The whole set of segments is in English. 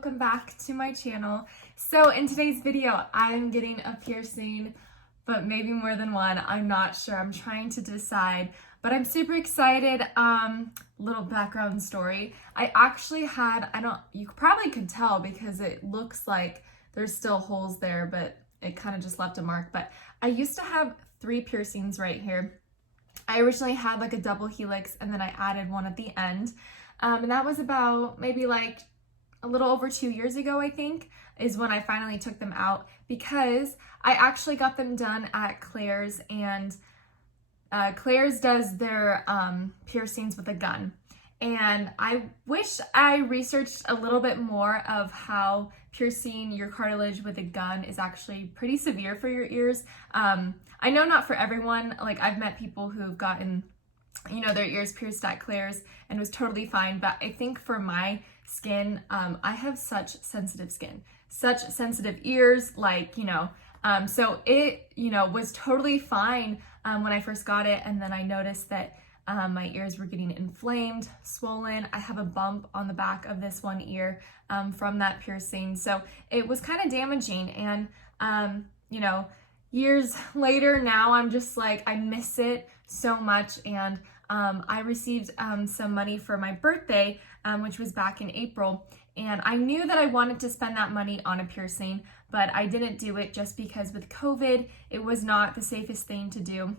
welcome back to my channel. So in today's video, I'm getting a piercing, but maybe more than one. I'm not sure. I'm trying to decide, but I'm super excited. Little background story. I actually had, you probably could tell because it looks like there's still holes there, but it kind of just left a mark. But I used to have 3 piercings right here. I originally had like a double helix and then I added one at the end. And that was about maybe like a little over 2 years ago, I think, is when I finally took them out because I actually got them done at Claire's, and Claire's does their piercings with a gun. And I wish I researched a little bit more of how piercing your cartilage with a gun is actually pretty severe for your ears. I know not for everyone. Like, I've met people who've gotten, you know, their ears pierced at Claire's and it was totally fine. But I think for my skin, I have such sensitive skin, such sensitive ears, like, you know, so it, you know, was totally fine when I first got it. And then I noticed that my ears were getting inflamed, swollen. I have a bump on the back of this one ear from that piercing. So it was kind of damaging. And, you know, years later now, I'm just like, I miss it so much. And I received some money for my birthday, which was back in April. And I knew that I wanted to spend that money on a piercing, but I didn't do it just because with COVID, it was not the safest thing to do.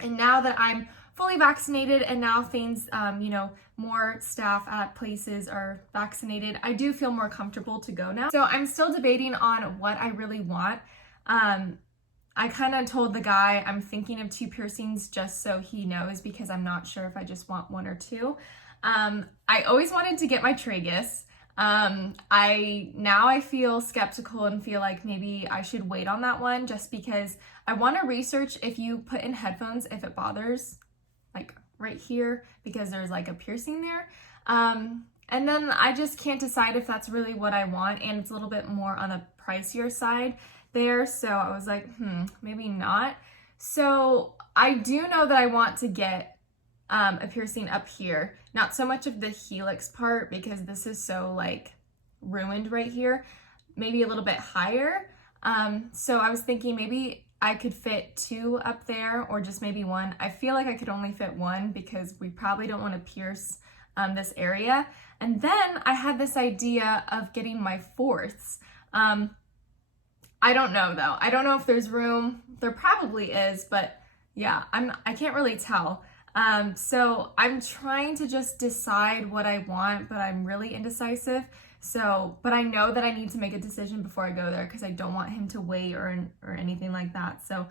And now that I'm fully vaccinated and now things, you know, more staff at places are vaccinated, I do feel more comfortable to go now. So I'm still debating on what I really want. I kind of told the guy I'm thinking of 2 piercings just so he knows, because I'm not sure if I just want 1 or 2. I always wanted to get my tragus. I feel skeptical and feel like maybe I should wait on that one just because I want to research if you put in headphones, if it bothers like right here, because there's like a piercing there. And then I just can't decide if that's really what I want. And it's a little bit more on the pricier side there. So I was like, maybe not. So I do know that I want to get a piercing up here, not so much of the helix part because this is so like ruined right here, maybe a little bit higher. So I was thinking maybe I could fit 2 up there or just maybe 1. I feel like I could only fit 1 because we probably don't want to pierce this area. And then I had this idea of getting my 4ths. I don't know though. I don't know if there's room. There probably is, but yeah, I can't really tell. So I'm trying to just decide what I want, but I'm really indecisive. So, but I know that I need to make a decision before I go there because I don't want him to wait or anything like that. So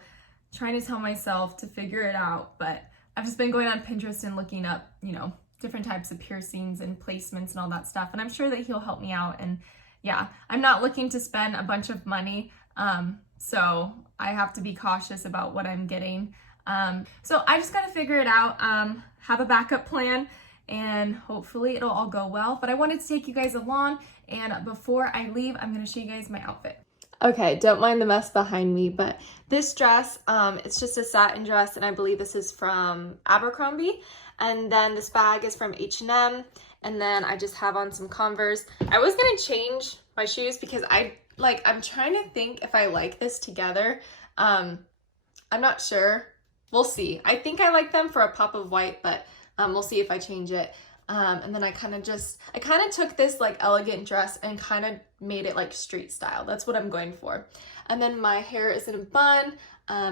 trying to tell myself to figure it out, but I've just been going on Pinterest and looking up, you know, different types of piercings and placements and all that stuff. And I'm sure that he'll help me out. And yeah, I'm not looking to spend a bunch of money. So I have to be cautious about what I'm getting. So I just got to figure it out, have a backup plan, and hopefully it'll all go well. But I wanted to take you guys along, and before I leave, I'm going to show you guys my outfit. Okay, don't mind the mess behind me, but this dress, it's just a satin dress, and I believe this is from Abercrombie. And then this bag is from H&M, and then I just have on some Converse. I was going to change my shoes because I'm trying to think if I like this together. I'm not sure. We'll see. I think I like them for a pop of white, but we'll see if I change it. And then I kind of took this like elegant dress and kind of made it like street style. That's what I'm going for. And then my hair is in a bun,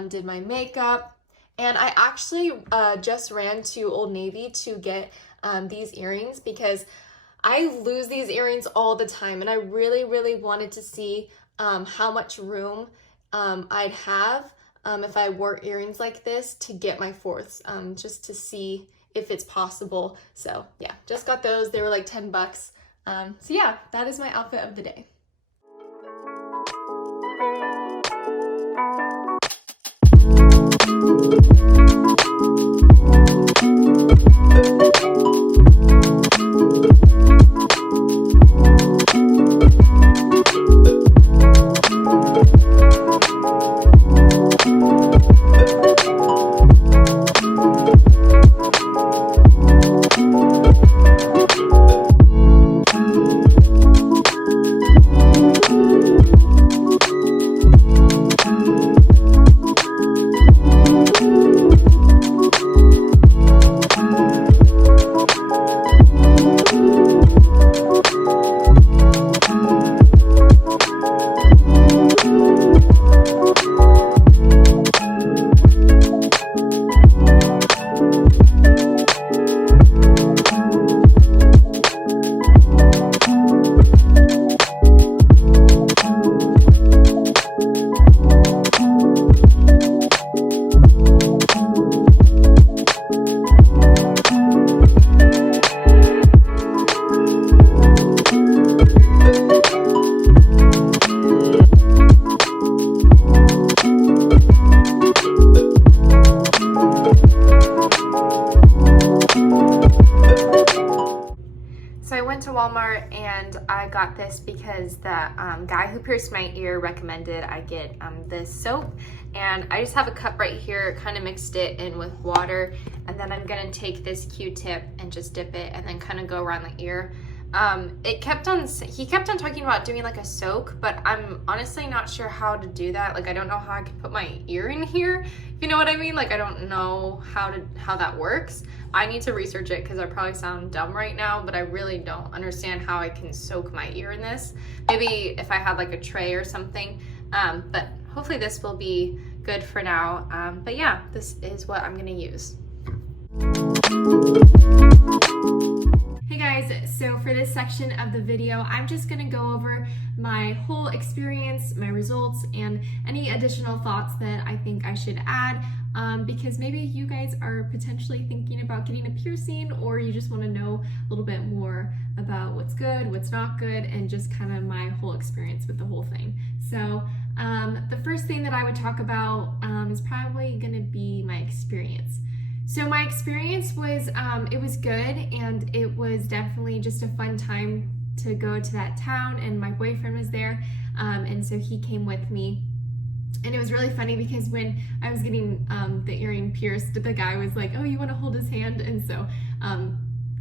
did my makeup. And I actually just ran to Old Navy to get these earrings because I lose these earrings all the time. And I really, really wanted to see how much room I'd have if I wore earrings like this to get my 4ths, just to see if it's possible. So yeah, just got those. They were like 10 bucks. So yeah, that is my outfit of the day. So I went to Walmart and I got this because the guy who pierced my ear recommended I get this soap, and I just have a cup right here, kind of mixed it in with water, and then I'm gonna take this Q-tip and just dip it and then kind of go around the ear. He kept on talking about doing like a soak, but I'm honestly not sure how to do that. Like, I don't know how I could put my ear in here, if you know what I mean. Like, I don't know how that works. I need to research it because I probably sound dumb right now, but I really don't understand how I can soak my ear in this. Maybe if I had like a tray or something, but hopefully this will be good for now. But yeah, this is what I'm gonna use. Hey guys, so for this section of the video, I'm just gonna go over my whole experience, my results, and any additional thoughts that I think I should add, because maybe you guys are potentially thinking about getting a piercing, or you just wanna know a little bit more about what's good, what's not good, and just kind of my whole experience with the whole thing. So the first thing that I would talk about is probably gonna be my experience. So my experience was, it was good, and it was definitely just a fun time to go to that town, and my boyfriend was there, and so he came with me. And it was really funny because when I was getting the earring pierced, the guy was like, oh, you want to hold his hand? And so,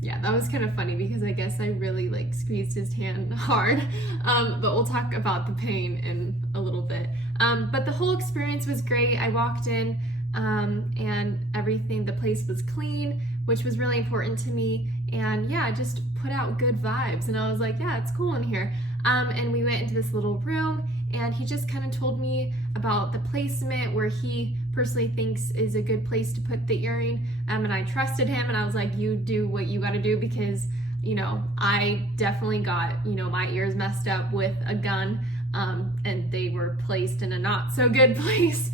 yeah, that was kind of funny because I guess I really like squeezed his hand hard, but we'll talk about the pain in a little bit. But the whole experience was great. I walked in, and everything, the place was clean, which was really important to me, and yeah, just put out good vibes, and I was like, yeah, it's cool in here. And we went into this little room, and he just kind of told me about the placement where he personally thinks is a good place to put the earring, and I trusted him, and I was like, you do what you gotta do, because you know, I definitely got, you know, my ears messed up with a gun, and they were placed in a not so good place,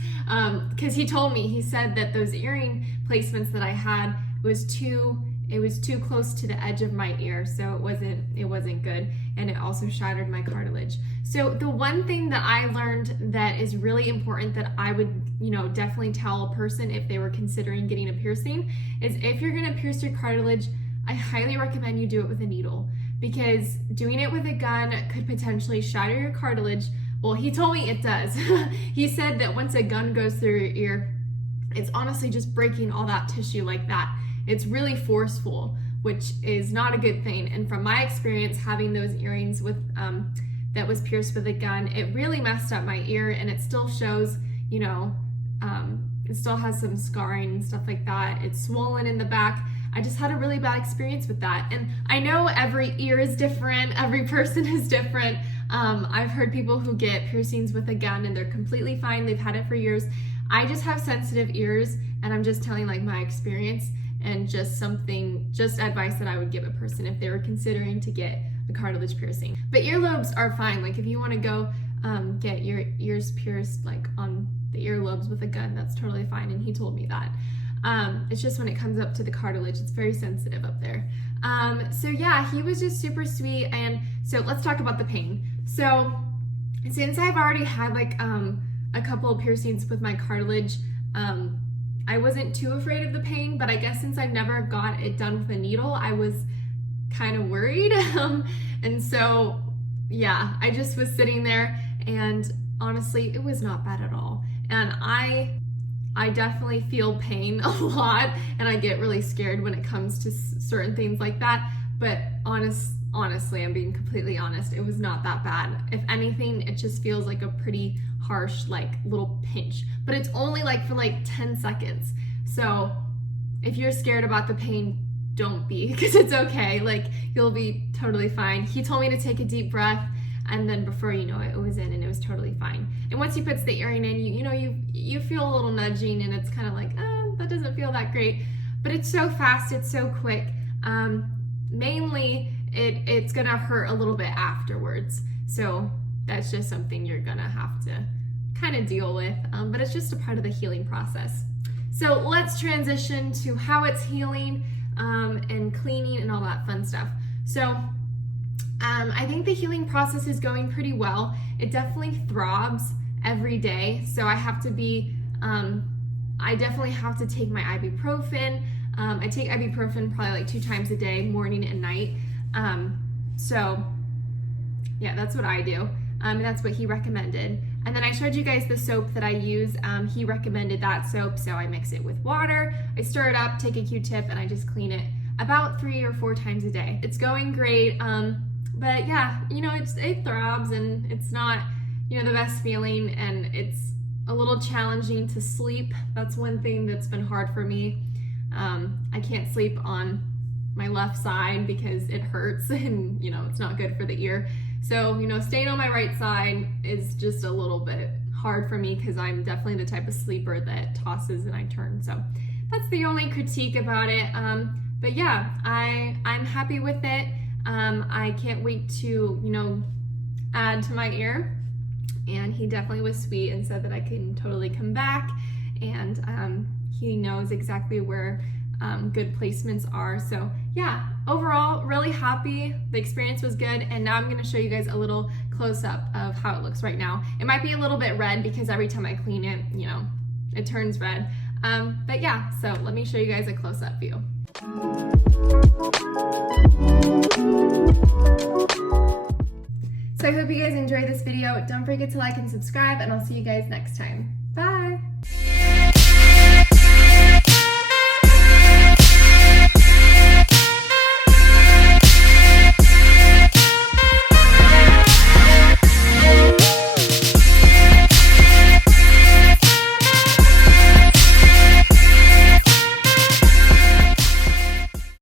because he told me, he said that those earring placements that I had was too close to the edge of my ear, so it wasn't good, and it also shattered my cartilage. So the one thing that I learned that is really important that I would, you know, definitely tell a person if they were considering getting a piercing is, if you're gonna pierce your cartilage, I highly recommend you do it with a needle, because doing it with a gun could potentially shatter your cartilage. Well, he told me it does. He said that once a gun goes through your ear, it's honestly just breaking all that tissue like that. It's really forceful, which is not a good thing. And from my experience having those earrings with that was pierced with a gun, it really messed up my ear, and it still shows, you know, it still has some scarring and stuff like that. It's swollen in the back. I just had a really bad experience with that. And I know every ear is different, every person is different. I've heard people who get piercings with a gun and they're completely fine, they've had it for years. I just have sensitive ears, and I'm just telling like my experience and just advice that I would give a person if they were considering to get a cartilage piercing. But earlobes are fine. Like if you want to go get your ears pierced like on the earlobes with a gun, that's totally fine, and he told me that. It's just when it comes up to the cartilage, it's very sensitive up there. So yeah, he was just super sweet. And so let's talk about the pain. So since I've already had like a couple of piercings with my cartilage, I wasn't too afraid of the pain, but I guess since I never got it done with a needle, I was kind of worried. And so yeah, I just was sitting there, and honestly, it was not bad at all. And I definitely feel pain a lot, and I get really scared when it comes to certain things like that. But honestly, I'm being completely honest, it was not that bad. If anything, it just feels like a pretty harsh, like little pinch, but it's only like for like 10 seconds. So if you're scared about the pain, don't be, because it's okay. Like, you'll be totally fine. He told me to take a deep breath, and then before you know it, it was in, and it was totally fine. And once he puts the earring in, you feel a little nudging, and it's kind of like, that doesn't feel that great, but it's so fast, it's so quick. Mainly it's gonna hurt a little bit afterwards, so that's just something you're gonna have to kind of deal with, but it's just a part of the healing process. So let's transition to how it's healing, and cleaning and all that fun stuff. So I think the healing process is going pretty well. It definitely throbs every day, so I have to be, I definitely have to take my ibuprofen. I take ibuprofen probably like 2 times a day, morning and night. So yeah, that's what I do. And that's what he recommended. And then I showed you guys the soap that I use. He recommended that soap, so I mix it with water. I stir it up, take a Q-tip, and I just clean it about 3 or 4 times a day. It's going great, but yeah, you know, it throbs, and it's not, you know, the best feeling, and it's a little challenging to sleep. That's one thing that's been hard for me. I can't sleep on my left side because it hurts, and you know, it's not good for the ear. So, you know, staying on my right side is just a little bit hard for me because I'm definitely the type of sleeper that tosses and I turn. So that's the only critique about it. But yeah, I'm happy with it. I can't wait to, you know, add to my ear. And he definitely was sweet and said that I can totally come back. And he knows exactly where good placements are. So yeah, overall, really happy. The experience was good. And now I'm gonna show you guys a little close-up of how it looks right now. It might be a little bit red because every time I clean it, you know, it turns red. But yeah, so let me show you guys a close-up view. So I hope you guys enjoyed this video. Don't forget to like and subscribe, and I'll see you guys next time. Bye!